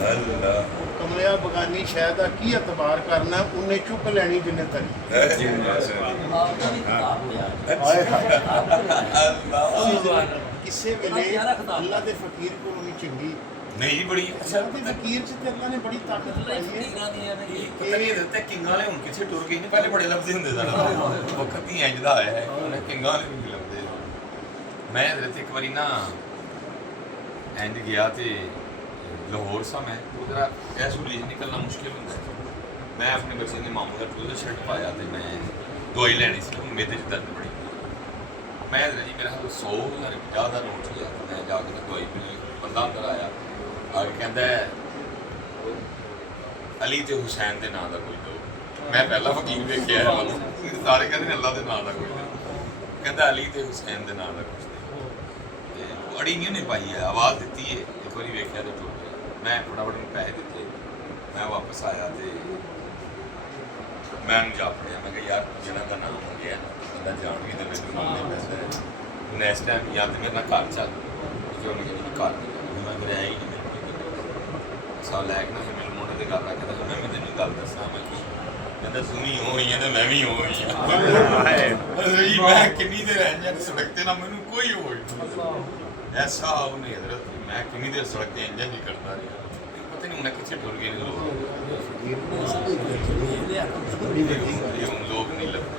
ਕਮਲਿਆ ਬਗਾਨੀ ਸ਼ਹਿ ਦਾ ਕੀ ਇਤਬਾਰ ਕਰਨਾ, ਉਹਨੇ ਚੁੱਕ ਲੈਣੀ ਜਿੰਨੇ ਤਰੀ। ਕਿਸੇ ਵੇਲੇ ਅੱਲਾ ਦੇ ਫਕੀਰ ਕੋਲੋਂ ਵੀ ਚੰਗੀ ਨਹੀਂ ਜੀ ਬੜੀ ਦੇ ਫਕੀਰ ਚ ਤੇ ਅੱਲਾ ਨੇ ਬੜੀ ਤਾਕਤ ਪਾਈ ਹੈ। ਪਤਾ ਨਹੀਂ ਦਿੱਤੇ ਕਿੰਗਾਂ ਵਾਲੇ ਹੁਣ ਕਿੱਥੇ ਟੁਰ ਗਏ ਨੇ, ਪਹਿਲੇ ਬੜੇ ਲਫ਼ਜ਼ ਹੁੰਦੇ ਸਨ, ਵਕਤ ਹੀ ਇੰਜ ਦਾ ਆਇਆ ਹੈ ਉਹਨੇ ਕਿੰਗਾਂ ਵਾਲੇ ਵੀ ਲਫ਼ਜ਼। ਮੈਂ ਹਜ਼ਰਤ ਇੱਕ ਵਾਰੀ ਨਾ ਇੰਜ ਗਿਆ ਤੇ ਲਾਹੌਰ ਸਾ ਮੈਂ ਉਧਰ ਐਸ ਰੀਜ ਨਿਕਲਣਾ ਮੁਸ਼ਕਿਲ ਹੁੰਦਾ ਹੈ। ਮੈਂ ਆਪਣੇ ਬੱਚੇ ਦੇ ਮਾਮੂ ਦਾ ਟੂਜ਼ਰ ਸ਼ਰਟ ਪਾਇਆ ਤੇ ਮੈਂ ਦਵਾਈ ਲੈਣੀ ਸੀ, ਮੇਦੇ 'ਚ ਦਰਦ ਬੜੀ। ਮੈਂ ਜੀ ਮੇਰਾ 100 ਜਾਂ 50 ਦਾ ਨੋਟ ਲਿਆ, ਮੈਂ ਜਾ ਕੇ ਦਵਾਈ ਪੀ। ਬੰਦਾ ਅੰਦਰ ਆਇਆ ਆ ਕੇ ਕਹਿੰਦਾ ਅਲੀ ਤੇ ਹੁਸੈਨ ਦੇ ਨਾਂ ਦਾ ਕੋਈ ਦੋ। ਮੈਂ ਪਹਿਲਾਂ ਫਕੀਰ ਵੇਖਿਆ ਸਾਰੇ ਕਹਿੰਦੇ ਨੇ ਅੱਲਾ ਦੇ ਨਾਂ ਦਾ ਕੋਈ ਦੋ, ਕਹਿੰਦਾ ਅਲੀ ਤੇ ਹੁਸੈਨ ਦੇ ਨਾਂ ਦਾ ਕੁਛ ਤੇ ਅੜੀ ਨਹੀਂ ਉਹਨੇ ਪਾਈ ਹੈ, ਆਵਾਜ਼ ਦਿੱਤੀ ਹੈ। ਇੱਕ ਵਾਰੀ ਵੇਖਿਆ ਤੇ ਟੁੱਟ ਗਿਆ। ਮੈਂ ਫਟਾਫਟ ਨੂੰ ਪੈਸੇ ਦਿੱਤੇ, ਮੈਂ ਵਾਪਸ ਆਇਆ ਤੇ ਮੈਂ ਉਹਨੂੰ ਜਾ ਪੜਿਆ। ਮੈਂ ਕਿਹਾ ਯਾਰ ਜਿਹੜਾ ਦਾ ਨਾਮ ਹੋ ਗਿਆ ਬੰਦਾ ਜਾਣ ਵੀ ਦੇਵੇ ਤੂੰ ਮੰਗਦੇ ਪੈਸੇ ਨੈਕਸਟ ਟਾਈਮ ਜਾਂ ਤੇ ਮੇਰੇ ਨਾਲ ਘਰ ਚੱਲ ਜੋ ਉਹਨੇ ਘਰ ਮੈਂ ਫਿਰ ਆਇਆ ਹੀ ਨਹੀਂ। ਸਾ ਲੈ ਕੇ ਨਾ ਫਿਰ ਮੈਨੂੰ ਮੁੰਡੇ ਦੇ ਘਰ ਆ ਕੇ ਤਾਂ ਮੈਂ ਤੈਨੂੰ ਗੱਲ ਦੱਸਾਂ। ਮੈਂ ਕਹਿੰਦਾ ਤੂੰ ਵੀ ਹੋਈ ਹੈ ਤੇ ਮੈਂ ਵੀ ਹੋਈ ਹਾਂ। ਮੈਂ ਕਿੰਨੀ ਦੇਰ ਇੰਜਨ ਸੜਕ ਤੇ ਨਾ ਮੈਨੂੰ ਕੋਈ ਹੋਈ ਐਸਾ ਉਹਨੇ ਹਜ਼ਰਤ ਮੈਂ ਕਿੰਨੀ ਦੇਰ ਸੜਕ ਤੇ ਇੰਜਨ ਨਹੀਂ ਕਰਦਾ ਰਿਹਾ। ਪਤਾ ਨਹੀਂ ਉਹਨੇ ਕਿੱਥੇ ਟੁਰ ਗਏ ਨੇ ਲੋਕ نہیں لگتے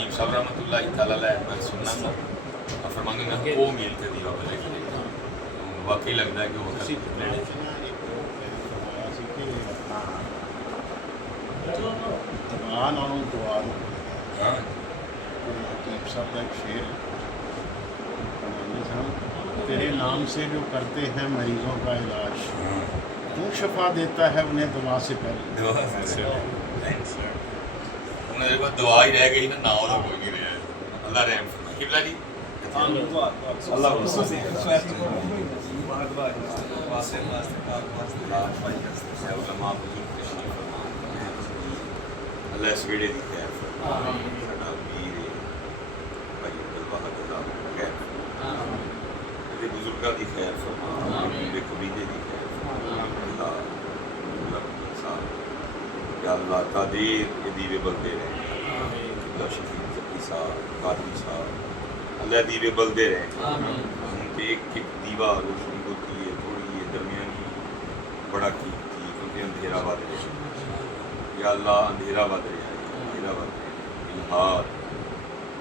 یہ صاحب رحمۃ اللہ تعالیٰ میں سننا تھا اور فرمانے میں وہ میل کے دیا واقعی لگتا ہے کہ وہ تیرے نام سے جو کرتے ہیں مریضوں کا علاج تو شفا دیتا ہے انہیں دعا سے پہلے انہیں دیکھو دعا ہی رہ گئی نا، نہ ہوتا کوئی نہیں رہا ہے۔ اللہ رحم فرمائے قبلہ جی اللہ اللہ اس ویڈے دی خیر فرمائے ساڈا ویر بھائی عبدالواحد اللہ خیر فرمائے بزرگاں دی خیر فرمائے بے قبیلے دی خیر فرمائے اللہ یا اللہ قادر یہ دیوے بلدے رہے اللہ شفیع ذکی صاحب قادری صاحب اللہ دیوے بلدے رہے ان پہ ایک دیوا روشنی ہوتی ہے تھوڑی یہ درمیانی بڑا قیمتی کیونکہ اندھیرا باد رہے یا اللہ اندھیرا باد رہے اندھیرا باد رہے الہاد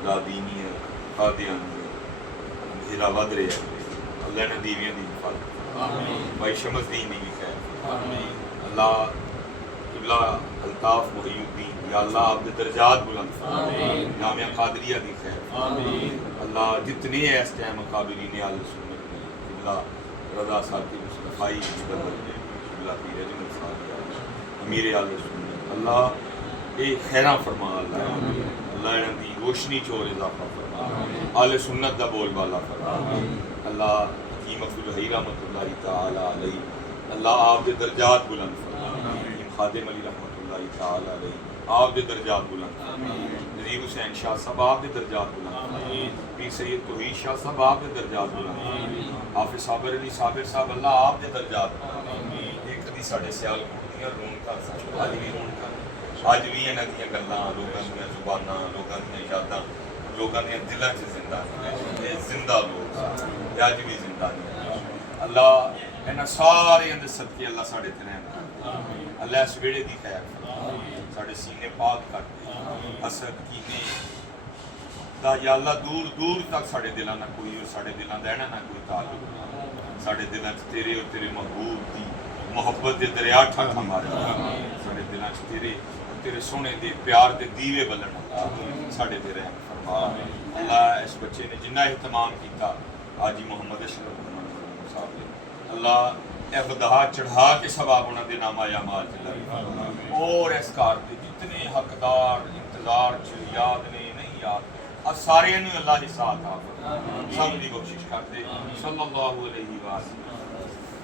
لادینیت قادیانیت اندھیرا باد رہے اللہ نے دیویاں دی حفاظت بھائی شمس دین دی بھی خیر اللہ قبلہ الطاف محی الدین یا اللہ آپ دے درجات بلند فرمائے جامعہ قادریہ دی خیر اللہ جتنے اس ٹائم مقابلین اہل سنت میں قبلہ رضا صاحب مصطفی قبلہ پیر اجمل صاحب امیر اہل سنت اللہ اے خیراں فرما اللہ اللہ انہاں دی روشنی چور اضافہ فرما اہل سنت دا بول بالا فرما اللہ حکیم عبدالحی رحمۃ اللہ تعالی علیہ اللہ آپ دے درجات بلند فرما خادم علی رحمۃ اللہ تعالی علیہ آپ دے درجات بلند نذیر حسین شاہ صاحب آپ دے درجات بلند پیر سید توحید شاہ صاحب آپ دے درجات بلند حافظ صابر علی صابر صاحب اللہ آپ دے درجات بلند ایک کدی ساڈے سیال کوٹ دیاں رونقاں اج بھی رونقاں اج بھی انہاں دیاں گلاں لوکاں دیاں زباناں لوکاں دیاں یاداں لوکاں دیاں دلاں چ زندہ ہیں زندہ لوگ اج بھی زندہ ہیں اللہ انہاں سارے دے صدقے اللہ ساڈے تے رحم اللہ اس ویڑے دی خیر ساڑھے سینے پاک کر دے حسد کینے دا یا اللہ دور دور تک ساڑھے دلان نہ کوئی اور ساڑھے دلان دینا نہ کوئی تعلق ساڑھے دلان تیرے اور تیرے محبوب دی محبت دے دریا ٹھاک ہمارے ساڑھے دلان تیرے تیرے سونے دے پیار دے دیوے بلن ساڑھے دے رحم فرما اللہ اس بچے نے جنہ اہتمام کیتا آجی محمد صلی اللہ علیہ وسلم اللہ اے بدہا چڑھا کے ثواب انہاں دے نام آیا مال جلال اور اس کار دے جتنے حقدار انتظار چ یاد نے نہیں یاد اور سارے انہوں اللہ ہی ساتھ آپ سب دی بخشش کر دے صلی اللہ علیہ وسلم